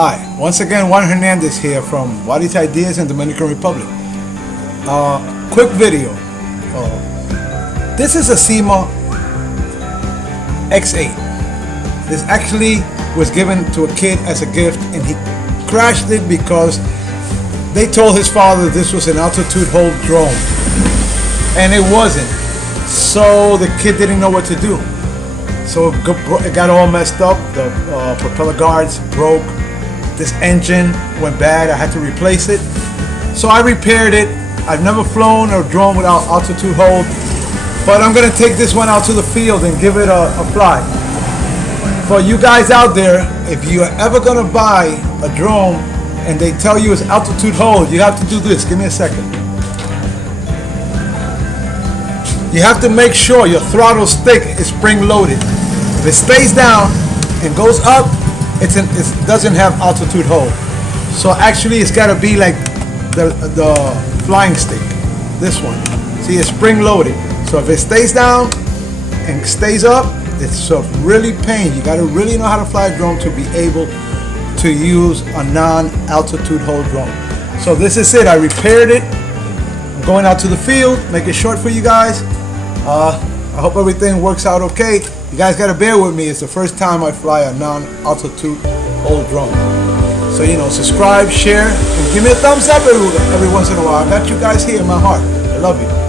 Hi, once again Juan Hernandez here from Wadi's Ideas in Dominican Republic. Quick video. This is a Syma X8. This actually was given to a kid as a gift, and he crashed it because they told his father this was an altitude hold drone, and it wasn't. So the kid didn't know what to do. So it got all messed up. The propeller guards broke. This engine went bad. I had to replace it. So I repaired it. I've never flown a drone without altitude hold, but I'm gonna take this one out to the field and give it a fly. For you guys out there, if you are ever gonna buy a drone and they tell you it's altitude hold, you have to do this. Give me a second. You have to make sure your throttle stick is spring loaded. If it stays down and goes up, it doesn't have altitude hold. So actually it's gotta be like the flying stick, this one. See, it's spring loaded. So if it stays down and stays up, it's a really pain. You gotta really know how to fly a drone to be able to use a non-altitude hold drone. So this is it, I repaired it. I'm going out to the field, make it short for you guys. I hope everything works out okay. You guys gotta bear with me. It's the first time I fly a non-altitude hold drone. So, subscribe, share, and give me a thumbs up every once in a while. I got you guys here in my heart. I love you.